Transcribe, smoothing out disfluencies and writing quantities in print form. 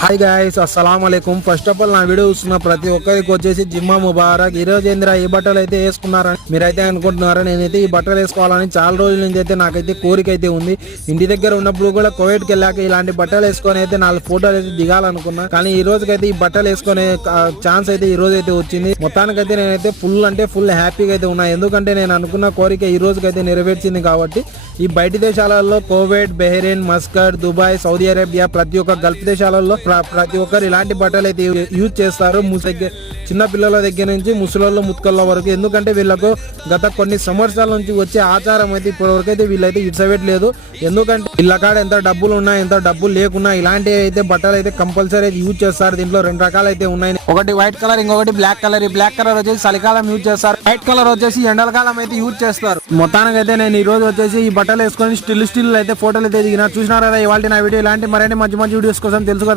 Hi guys, అస్సలాం వాలేకుమ్. First of all నా వీడియో చూస్తున్న ప్రతి ఒక్కరికి వచ్చేసి జిమ్మా ముబారక్. ఈ రోజు ఏందిరా ఈ బట్టలు అయితే వేసుకున్నారని మీరైతే అనుకుంటున్నారా? నేనైతే ఈ బట్టలు వేసుకోవాలని చాలా రోజుల నుంచి అయితే నాకైతే కోరిక అయితే ఉంది. ఇంటి దగ్గర ఉన్నప్పుడు కూడా కోవిడ్కి వెళ్ళాక ఇలాంటి బట్టలు వేసుకొని అయితే 4 ఫోటోలు అయితే దిగాలనుకున్నా. కానీ ఈ రోజుకైతే ఈ బట్టలు వేసుకునే ఛాన్స్ అయితే ఈ రోజు అయితే వచ్చింది. మొత్తానికైతే నేనైతే ఫుల్ హ్యాపీగా అయితే ఉన్నా. ఎందుకంటే నేను అనుకున్న కోరిక ఈ రోజుకైతే నెరవేర్చింది. కాబట్టి ఈ బయటి దేశాలలో Covid, Bahrain, Muscat, Dubai, Saudi Arabia ప్రతి ఒక్క గల్ఫ్ దేశాలలో ప్రతి ఒక్కరు ఇలాంటి బట్టలు అయితే యూజ్ చేస్తారు. చిన్న పిల్లల దగ్గర నుంచి ముసలోళ్ళ ముత్కళ్ళ వరకు. ఎందుకంటే వీళ్ళకు గత కొన్ని సంవత్సరాల నుంచి వచ్చే ఆచారం అయితే ఇప్పటివరకు అయితే వీళ్ళైతే ఇడ్సబెట్టలేదు. ఎందుకంటే వీళ్ళ కాడ ఎంత డబ్బులు ఉన్నా ఎంత డబ్బులు లేకున్నా ఇలాంటి అయితే బట్టలు అయితే కంపల్సరీ యూజ్ చేస్తారు. దీంట్లో 2 రకాలు అయితే ఉన్నాయి. ఒకటి వైట్ కలర్, ఇంకొకటి బ్లాక్ కలర్. ఈ బ్లాక్ కలర్ వచ్చేసి చలికాలం యూజ్ చేస్తారు, వైట్ కలర్ వచ్చేసి ఎండలకాలం అయితే యూజ్ చేస్తారు. మొత్తానికి అయితే నేను ఈ రోజు వచ్చేసి ఈ బట్టలు వేసుకొని స్టిల్ అయితే ఫోటోలు అయితే దిగిన. చూసినారా ఇవాళ నా వీడియో? ఇలాంటి మరిన్ని మంచి వీడియోస్ కోసం తెలుసు కదా